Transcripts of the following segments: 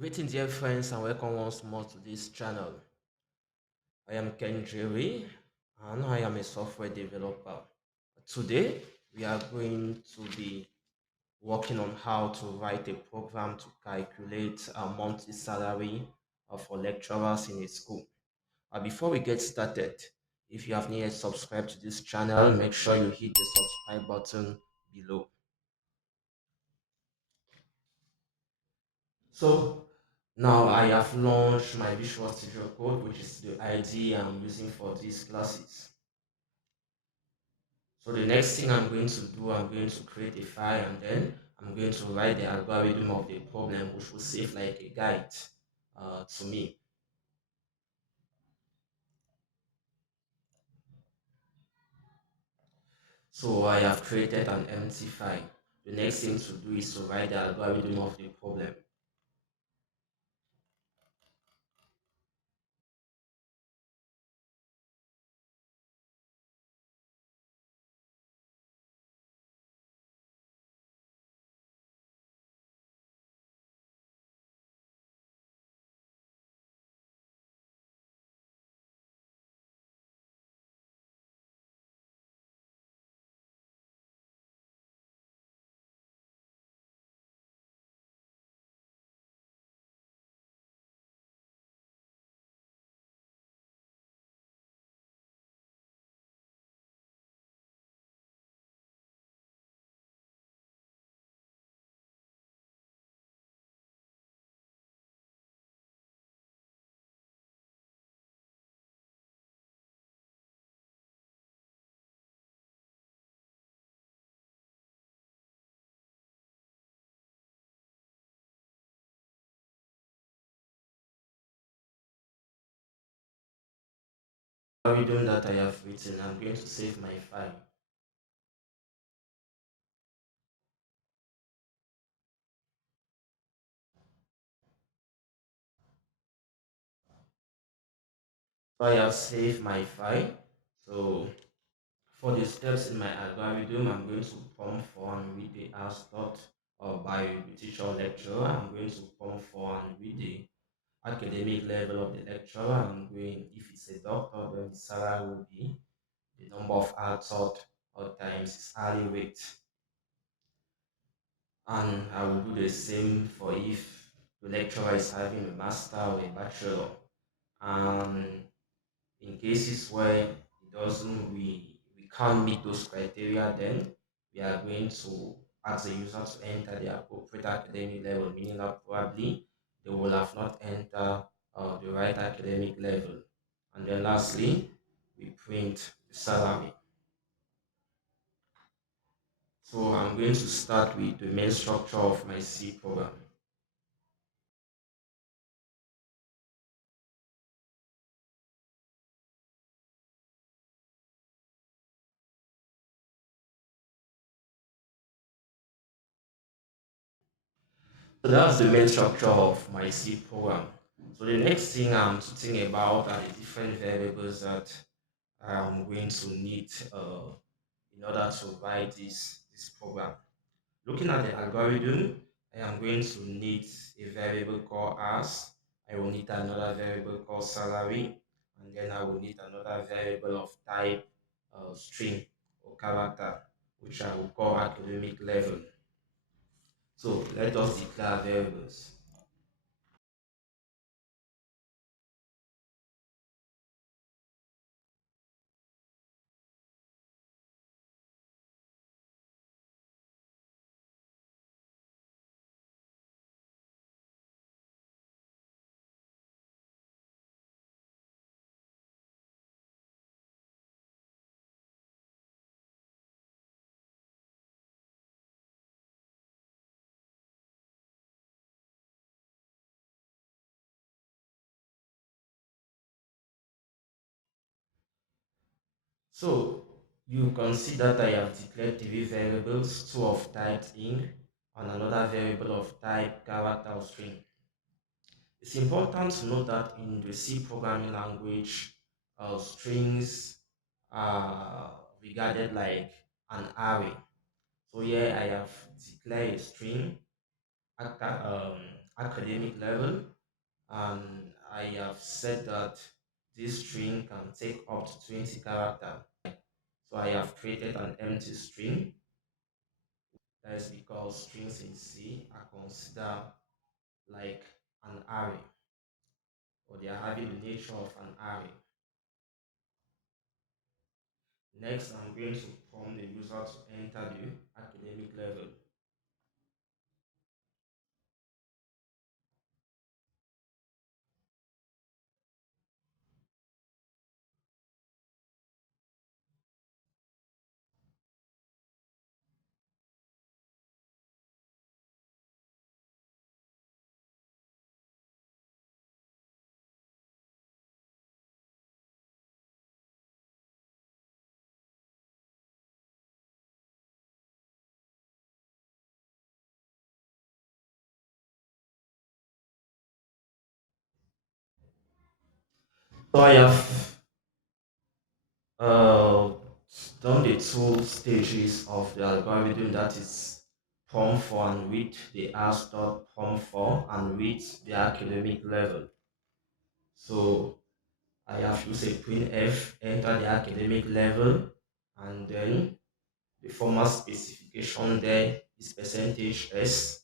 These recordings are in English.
Greetings, dear friends, and welcome once more to this channel. I am Ken Jerry, and I am a software developer. Today, we are going to be working on how to write a program to calculate a monthly salary for lecturers in a school. Before we get started, if you have not yet subscribed to this channel, make sure you hit the subscribe button below. So now I have launched my Visual Studio Code, which is the IDE I'm using for these classes. So the next thing I'm going to do, I'm going to create a file and then I'm going to write the algorithm of the problem, which will save like a guide to me. So I have created an empty file. The next thing to do is to write the algorithm of the problem. Algorithm that I have written, I'm going to save my file. So I have saved my file. So for the steps in my algorithm, I'm going to prompt for and read the ask dot or by the teacher or lecturer. I'm going to prompt for and read the academic level of the lecturer. I'm going, if it's a doctor, then the salary will be the number of hours taught or times his hourly rate. And I will do the same for if the lecturer is having a master or a bachelor. And in cases where it doesn't we can't meet those criteria, then we are going to ask the user to enter the appropriate academic level, meaning that probably they will have not entered the right academic level. And then lastly, we print the salary. So I'm going to start with the main structure of my C program. So that's the main structure of my C program. So the next thing I'm to think about are the different variables that I'm going to need in order to write this program. Looking at the algorithm, I am going to need a variable called as. I will need another variable called salary, and then I will need another variable of type string or character, which I will call academic level. So let us declare variables. So you can see that I have declared three variables, two of type int and another variable of type character or string. It's important to note that in the C programming language, strings are regarded like an array. So here I have declared a string academic level, and I have said that this string can take up to 20 characters. So I have created an empty string. That is because strings in C are considered like an array, or they are having the nature of an array. Next, I'm going to prompt the user to enter the academic level. So I have uh, done the two stages of the algorithm, that is prompt for and read the ask dot prompt for and read the academic level. So I have used a printf, enter the academic level, and then the format specification there is percentage %s,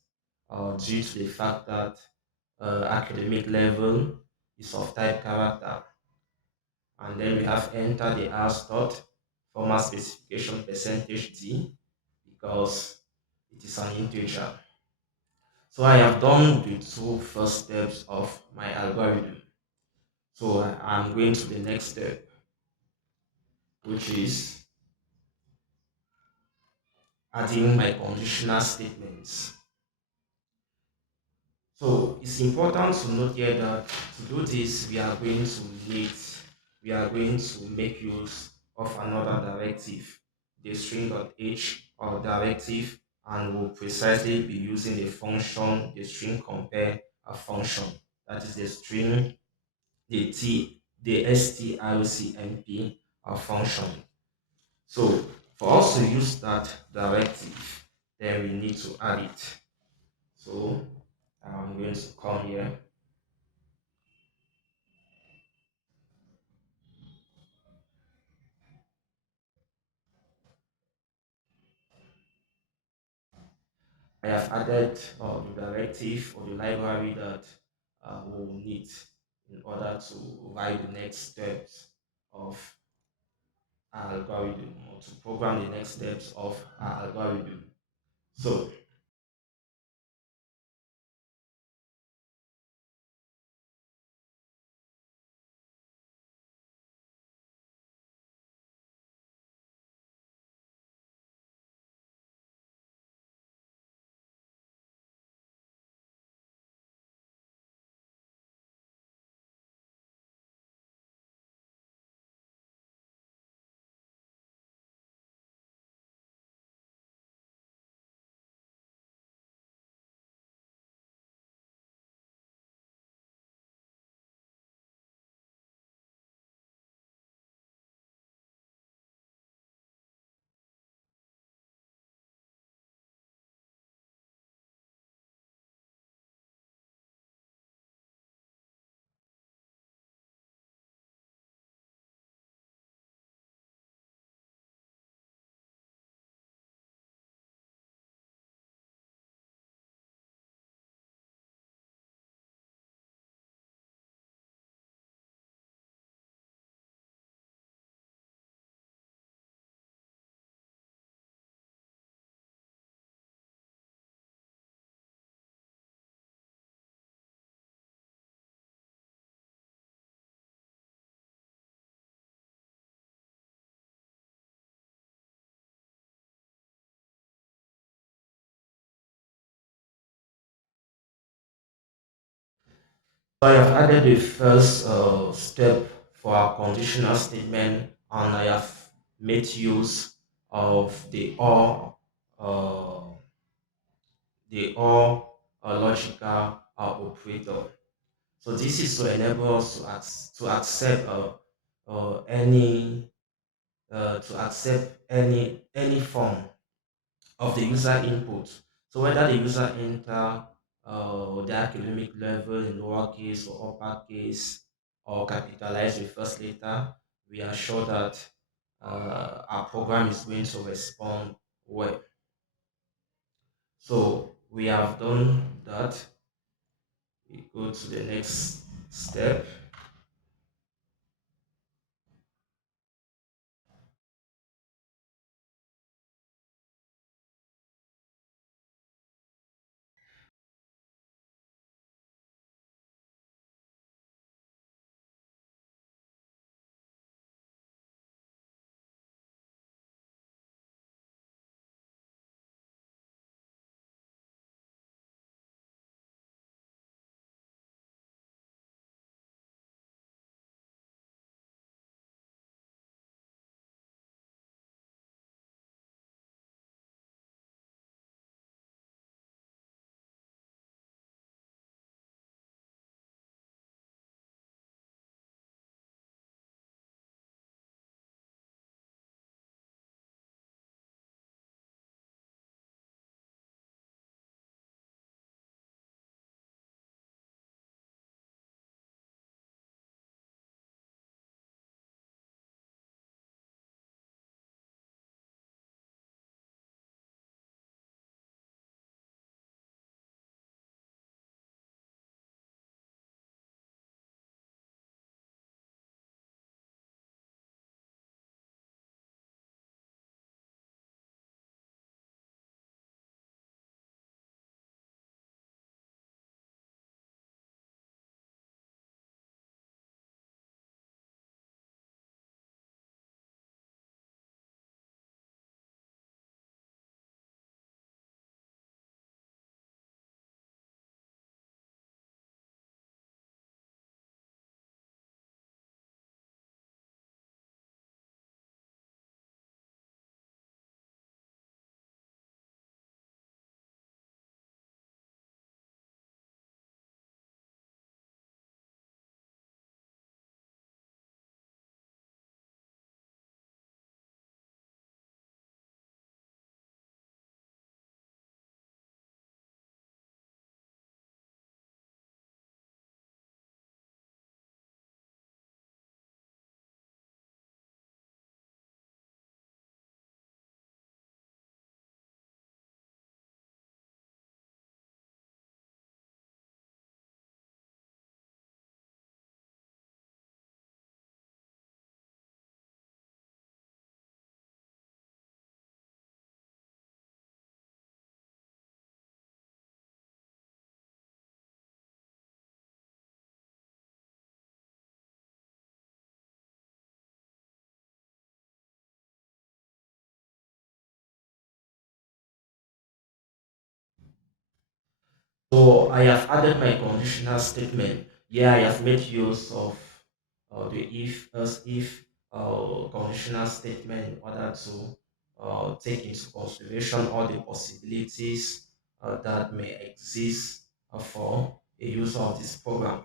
due to the fact that academic level is of type character. And then we have enter the ask dot format specification percentage %d because it is an integer. So I have done the two first steps of my algorithm. So I'm going to the next step, which is adding my conditional statements. So it's important to note here that to do this, we are going to make use of another directive, the string.h or directive, and we'll precisely be using the function, the string compare a function. That is the string, the strcmp a function. So for us to use that directive, then we need to add it. So I'm going to come here. I have added the directive or the library that we'll need in order to write the next steps of our algorithm, or to program the next steps of our algorithm. So I have added the first step for our conditional statement, and I have made use of uh, the or logical operator. So this is to enable us to accept any to accept any form of the user input. So whether the user enter the academic level in lowercase or uppercase or capitalize with first letter, we are sure that our program is going to respond well. So we have done that. We go to the next step. So I have added my conditional statement. Yeah, I have made use of the if, else if conditional statement in order to take into consideration all the possibilities that may exist for a user of this program.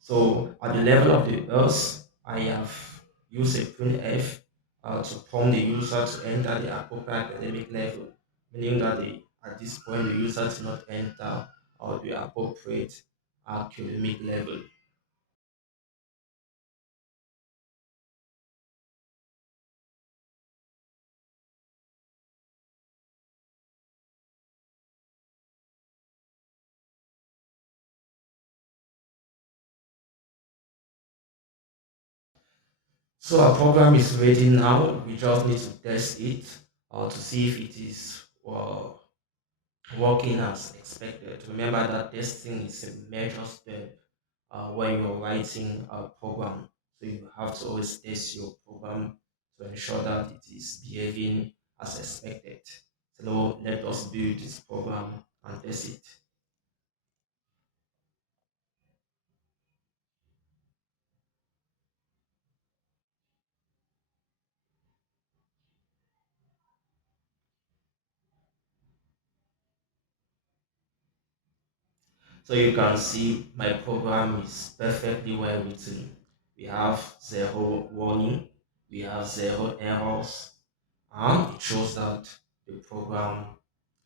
So at the level of the else, I have used a printf to prompt the user to enter the appropriate academic level, meaning that at this point the user does not enter the appropriate academic level. So our program is ready now. We just need to test it to see if it is working as expected. Remember that testing is a major step when you're writing a program. So you have to always test your program to ensure that it is behaving as expected. So let us build this program and test it. So you can see my program is perfectly well written. We have zero warning, we have zero errors, and it shows that the program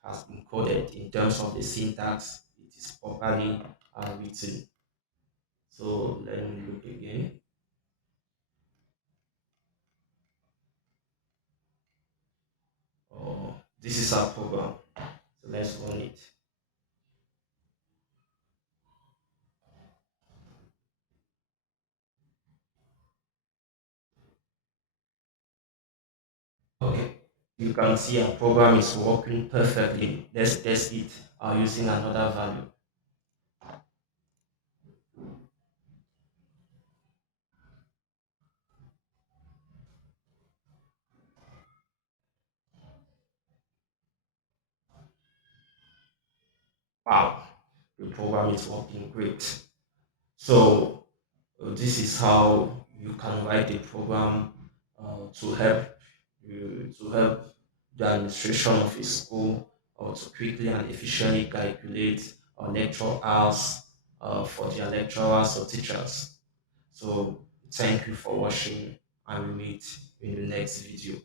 has been coded in terms of the syntax. It is properly written. So let me look again. Oh, this is our program. So let's run it. Okay. You can see our program is working perfectly. Let's test it using another value. Wow, the program is working great. So this is how you can write a program to help to help the administration of a school or to quickly and efficiently calculate lecture hours for their lecturers or teachers. So thank you for watching and we meet in the next video.